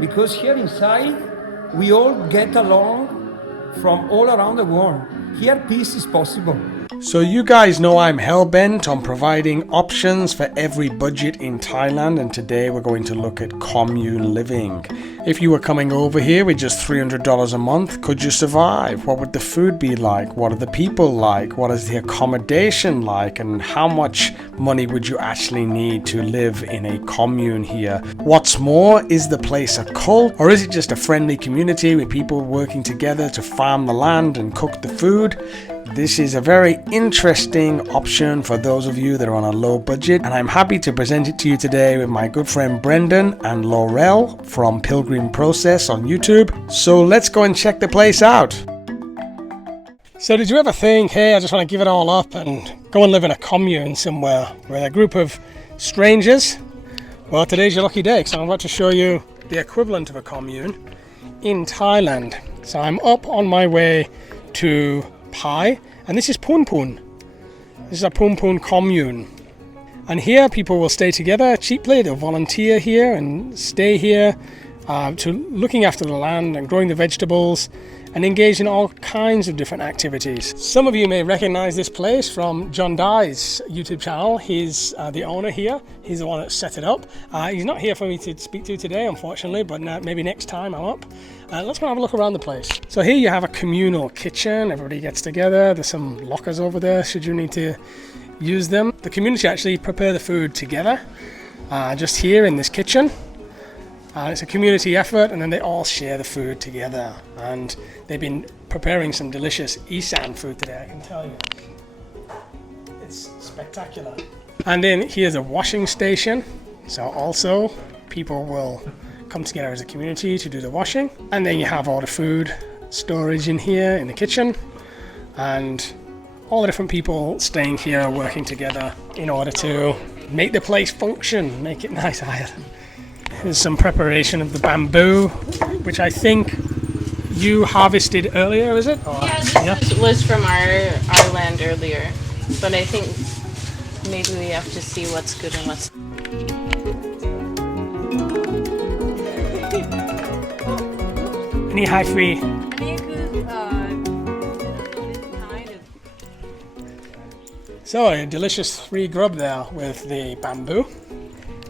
because here inside we all get along from all around the world. Here peace is possible. So you guys know I'm hell-bent on providing options for every budget in Thailand, and today we're going to look at commune living. If you were coming over here with just $300 a month, could you survive? What would the food be like? What are the people like? What is the accommodation like? And how much money would you actually need to live in a commune here? What's more, is the place a cult, or is it just a friendly community with people working together to farm the land and cook the food? This is a very interesting option for those of you that are on a low budget, and I'm happy to present it to you today with my good friend Brendan and Laurels from Pilgrim Process on YouTube. So let's go and check the place out. So did you ever think, hey, I just want to give it all up and go and live in a commune somewhere with a group of strangers? Well, today's your lucky day, because I'm about to show you the equivalent of a commune in Thailand. So I'm up on my way to Pai, and this is Pun Pun. This is a Pun Pun commune, and here people will stay together cheaply. They'll volunteer here and stay here to looking after the land and growing the vegetables and engage in all kinds of different activities. Some of you may recognize this place from John Dye's YouTube channel. He's the owner here. He's the one that set it up. He's not here for me to speak to today, unfortunately, but maybe next time I'm up. Let's go have a look around the place. So here you have a communal kitchen. Everybody gets together. There's some lockers over there should you need to use them. The community actually prepare the food together just here in this kitchen. It's a community effort, and then they all share the food together, and they've been preparing some delicious Isan food today, I can tell you. It's spectacular. And then here's a washing station, so also people will come together as a community to do the washing. And then you have all the food storage in here in the kitchen, and all the different people staying here working together in order to make the place function, make it nice. Here's some preparation of the bamboo, which I think you harvested earlier, is it? Or, This was from our land earlier, but I think maybe we have to see what's good and what's... Any high free? So a delicious free grub there with the bamboo.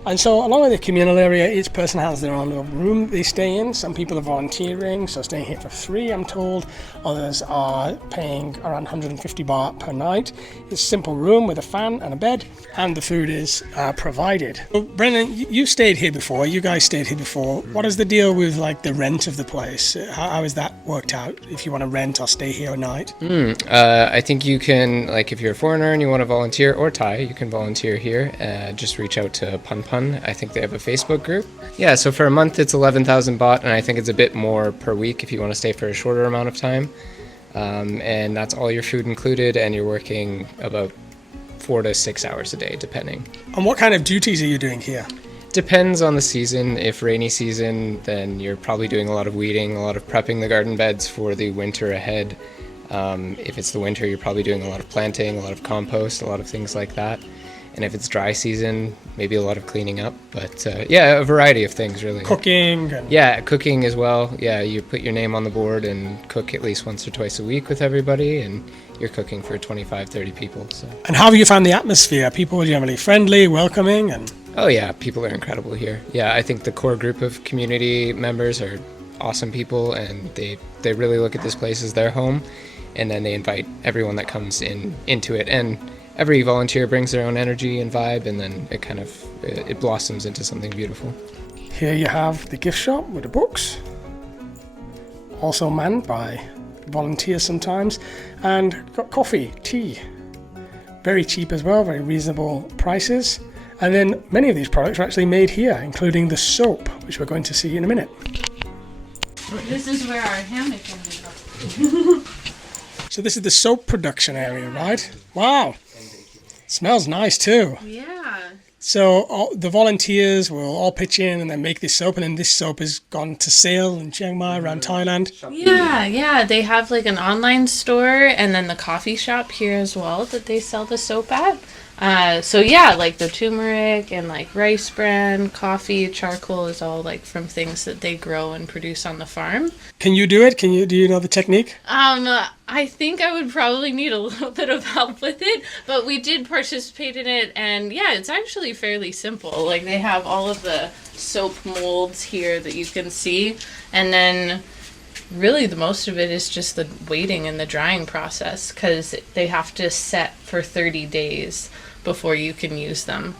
And so along with the communal area, each person has their own little room they stay in. Some people are volunteering, so staying here for free, I'm told. Others are paying around 150 baht per night. It's a simple room with a fan and a bed, and the food is provided. So, Brennan, you stayed here before. You guys stayed here before. What is the deal with like the rent of the place? How is that worked out if you want to rent or stay here a night? I think you can, like if you're a foreigner and you want to volunteer, or Thai, you can volunteer here. Just reach out to Pun Pun. I think they have a Facebook group. Yeah, so for a month it's 11,000 baht, and I think it's a bit more per week if you want to stay for a shorter amount of time. And that's all your food included, and you're working about 4 to 6 hours a day, depending. And what kind of duties are you doing here? Depends on the season. If rainy season, then you're probably doing a lot of weeding, a lot of prepping the garden beds for the winter ahead. If it's the winter, you're probably doing a lot of planting, a lot of compost, a lot of things like that. And if it's dry season, maybe a lot of cleaning up. But yeah, a variety of things, really. Cooking. Yeah, cooking as well. Yeah, you put your name on the board and cook at least once or twice a week with everybody, and you're cooking for 25, 30 people. So. And how have you found the atmosphere? People generally friendly, welcoming, and... Oh yeah, people are incredible here. Yeah, I think the core group of community members are awesome people, and they really look at this place as their home, and then they invite everyone that comes into it. And every volunteer brings their own energy and vibe, and then it blossoms into something beautiful. Here you have the gift shop with the books, also manned by volunteers sometimes, and got coffee, tea, very cheap as well, very reasonable prices. And then many of these products are actually made here, including the soap, which we're going to see in a minute. This is where our hammock ended up. So this is the soap production area, right? Wow. Smells nice too. Yeah. So the volunteers will all pitch in and then make this soap, and then this soap has gone to sale in Chiang Mai, around Thailand. Yeah. They have like an online store and then the coffee shop here as well that they sell the soap at. So yeah, like the turmeric and like rice bran, coffee, charcoal is all like from things that they grow and produce on the farm. Can you do it? Do you know the technique? I think I would probably need a little bit of help with it, but we did participate in it, and yeah, it's actually fairly simple. Like they have all of the soap molds here that you can see, and then really the most of it is just the waiting and the drying process, because they have to set for 30 days before you can use them.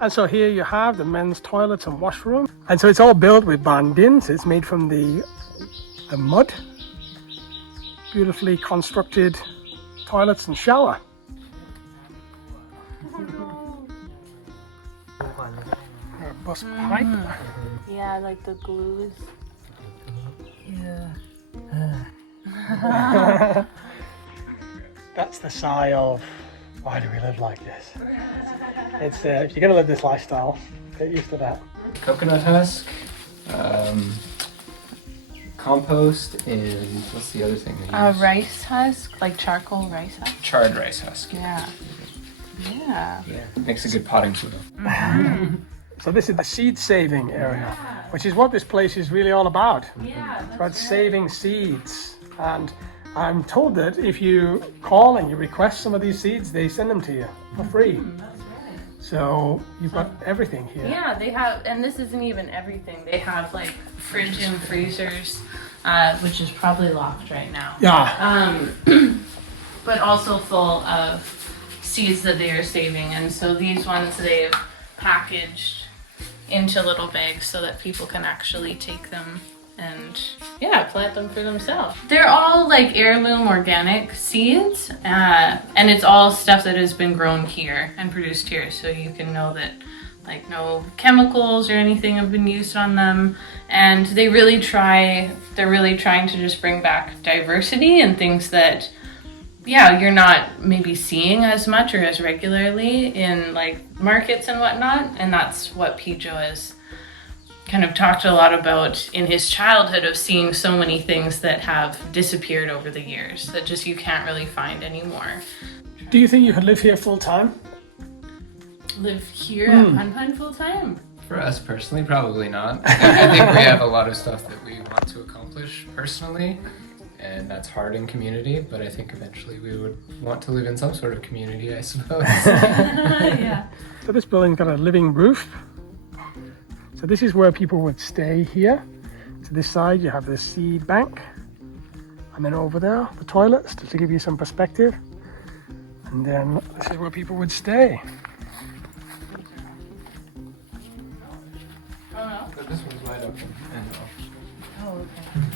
And so here you have the men's toilets and washroom. And so it's all built with bandins. It's made from the mud. Beautifully constructed toilets and shower. A bus pipe. Yeah, like the glues. That's the sigh of, why do we live like this? It's if you're going to live this lifestyle, get used to that. Coconut husk, compost, and what's the other thing they use? Rice husk, like charcoal rice husk. Charred rice husk. Yeah. Yeah. Makes a good potting soil. So this is the seed saving area, which is what this place is really all about. Yeah. It's about saving seeds. And I'm told that if you call and you request some of these seeds, they send them to you for free. That's right. So you've got everything here. Yeah, they have, and this isn't even everything. They have like fridge and freezers, which is probably locked right now. Yeah. But also full of seeds that they are saving. And so these ones they've packaged into little bags so that people can actually take them and plant them for themselves. They're all like heirloom organic seeds, and it's all stuff that has been grown here and produced here, so you can know that like no chemicals or anything have been used on them. And they're really trying to just bring back diversity and things that you're not maybe seeing as much or as regularly in like markets and whatnot. And that's what Pijo has kind of talked a lot about in his childhood, of seeing so many things that have disappeared over the years that just you can't really find anymore. Do you think you could live here full time? Live here at Pun Pun full time? For us personally, probably not. I think we have a lot of stuff that we want to accomplish personally, and that's hard in community, but I think eventually we would want to live in some sort of community, I suppose. Yeah. So this building's got a living roof. So this is where people would stay here. To this side you have the seed bank, and then over there the toilets, just to give you some perspective. And then this is where people would stay. But this one's wide open. Oh,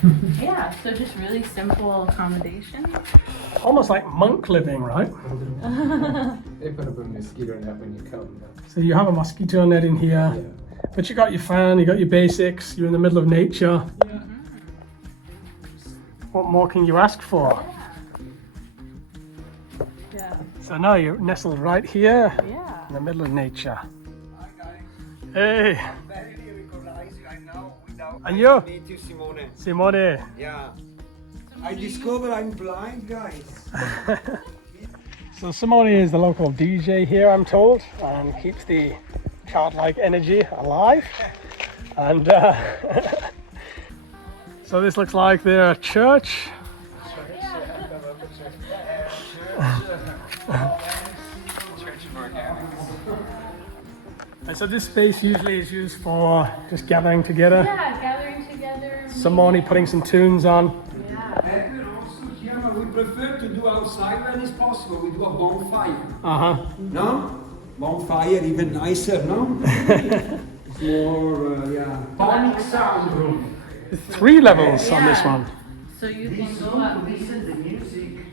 okay. Yeah, so just really simple accommodation. Almost like monk living, right? They put up a mosquito net when you come. So you have a mosquito net in here. Yeah. But you got your fan, you got your basics, you're in the middle of nature. Yeah. What more can you ask for? Yeah. So now you're nestled right here Yeah. in the middle of nature. Hey, Very recognized right now without and you? me to Simone. Simone. Yeah. I discovered I'm blind, guys. So Simone is the local DJ here, I'm told, and keeps the childlike energy alive. And so this looks like their church. And so this space usually is used for just gathering together. Yeah, gathering together. Simone putting some tunes on. And also here we prefer to do outside when it's possible. We do a bonfire. Uh-huh. No? Bonfire even nicer, no? It's more, Sonic sound room. 3 levels on this one. So you can go up. Listen to music.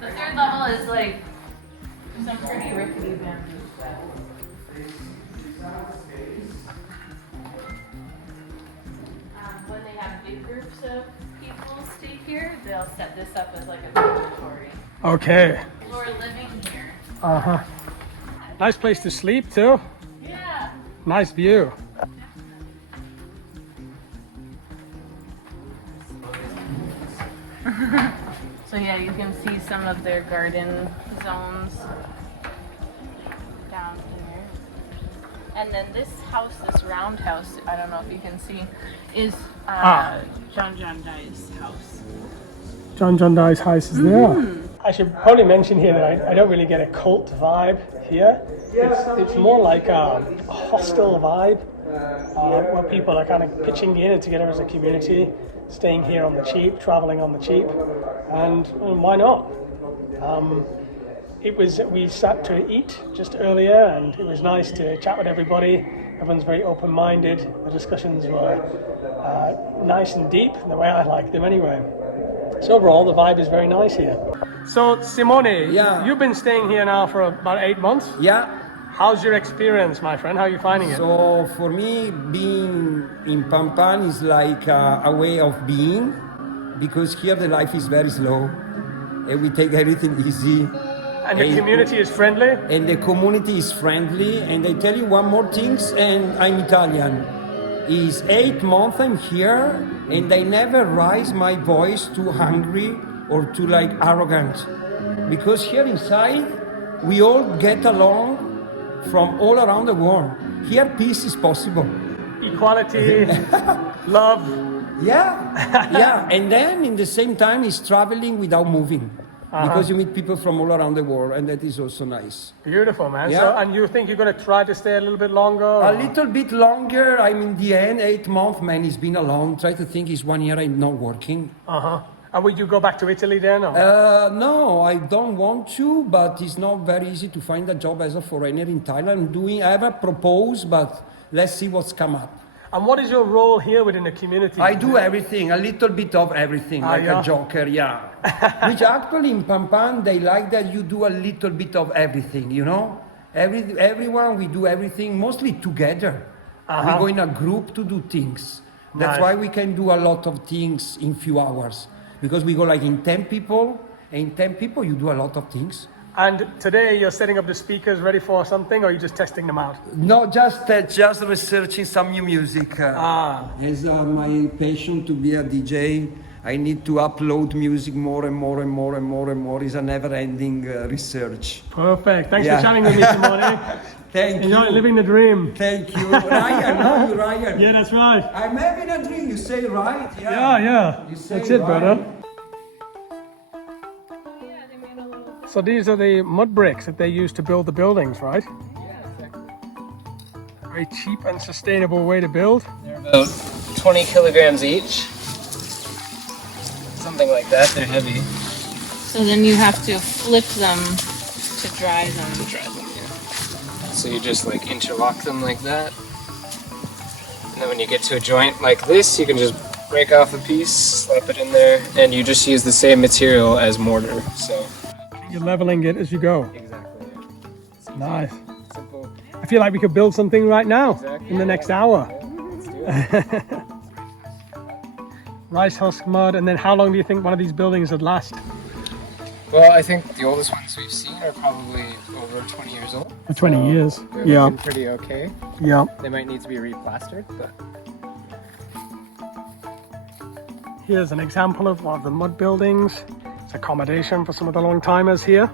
The third level is like some pretty rickety bamboo stuff. When they have big groups of people stay here, they'll set this up as like a dormitory. Okay. Or living here. Uh-huh. Nice place to sleep too. Yeah. Nice view. So yeah, you can see some of their garden zones down here. And then this house, this round house, I don't know if you can see, is John Dye's house. John Dye's house is there. I should probably mention here that I don't really get a cult vibe here. It's more like a hostel vibe, where people are kind of pitching in together as a community, staying here on the cheap, traveling on the cheap, and why not? We sat to eat just earlier, and it was nice to chat with everybody. Everyone's very open-minded. The discussions were nice and deep, the way I like them anyway. So overall, the vibe is very nice here. So Simone, Yeah. you've been staying here now for about 8 months. Yeah. How's your experience, my friend? How are you finding it? So for me, being in Pampan is like a way of being, because here the life is very slow, and we take everything easy. And the community is friendly? And the community is friendly. And I tell you one more thing, and I'm Italian. Is 8 months I'm here, and I never raise my voice too hungry or too like arrogant, because here inside we all get along from all around the world. Here peace is possible. Equality, love. Yeah, yeah. And then in the same time is traveling without moving, because you meet people from all around the world, and that is also nice. Beautiful, man. Yeah. So, and you think you're going to try to stay a little bit longer? A little bit longer. I'm in the end, 8 months, man, it's been a long. Try to think it's 1 year I'm not working. And would you go back to Italy then? Or? No, I don't want to, but it's not very easy to find a job as a foreigner in Thailand. I have a proposal, but let's see what's come up. And what is your role here within the community? I do everything, a little bit of everything, like yeah? a joker, yeah. Which actually in Pampan, they like that you do a little bit of everything, you know? Everyone, we do everything, mostly together. We go in a group to do things. That's Nice. why we can do a lot of things in few hours. Because we go like in 10 people, and in 10 people you do a lot of things. And today you're setting up the speakers ready for something, or are you just testing them out? No, just researching some new music. As my passion to be a DJ, I need to upload music more and more and more and more and more. It's a never-ending research. Perfect. Thanks Yeah. for chatting with me, Simone. Thank Enjoy you. living the dream. Thank you. Ryan, no, you Ryan. Yeah, that's right. I'm having a dream, you say right? Yeah. You say That's it, right. brother. So these are the mud bricks that they use to build the buildings, right? Yeah, exactly. Very cheap and sustainable way to build. They're about 20 kilograms each. Something like that. They're heavy. So then you have to flip them to dry them. So you just like interlock them like that. And then when you get to a joint like this, you can just break off a piece, slap it in there, and you just use the same material as mortar. So You're leveling it as you go. exactly. Nice. Simple. I feel like we could build something right now Exactly. in the next hour. Let's do it. Rice husk mud, and then how long do you think one of these buildings would last? Well, I think the oldest ones we've seen are probably over 20 years old. For 20 years. They're Yeah, looking pretty okay. yeah. They might need to be replastered, but Here's an example of one of the mud buildings. It's accommodation for some of the long timers here.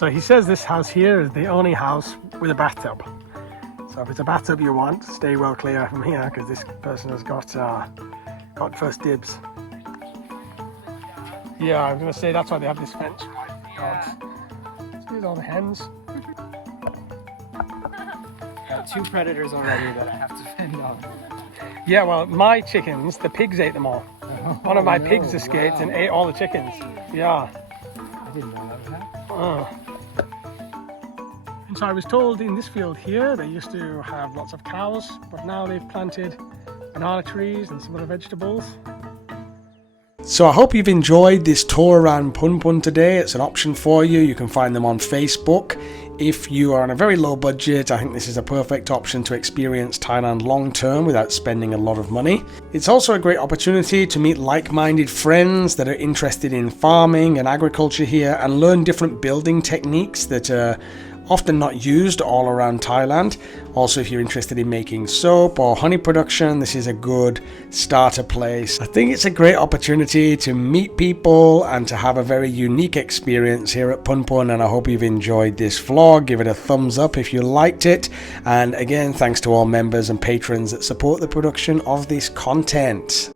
So he says this house here is the only house with a bathtub. So So if it's a bathtub you want, stay well clear from here because this person has got first dibs. Yeah, I was going to say that's why they have this fence, right? Dogs. Here's all the hens. Got 2 predators already that I have to fend off. Yeah, well, my chickens, the pigs ate them all. One of my pigs escaped and ate all the chickens. Yeah. I didn't know that was happening. And so I was told in this field here they used to have lots of cows, but now they've planted banana trees and some other vegetables. So I hope you've enjoyed this tour around Phun Phun today. It's an option for you. You can find them on Facebook. If you are on a very low budget, I think this is a perfect option to experience Thailand long term without spending a lot of money. It's also a great opportunity to meet like-minded friends that are interested in farming and agriculture here and learn different building techniques that are often not used all around Thailand. Also, if you're interested in making soap or honey production, this is a good starter place. I think it's a great opportunity to meet people and to have a very unique experience here at Phun Phun, and I hope you've enjoyed this vlog. Give it a thumbs up if you liked it, and again, thanks to all members and patrons that support the production of this content.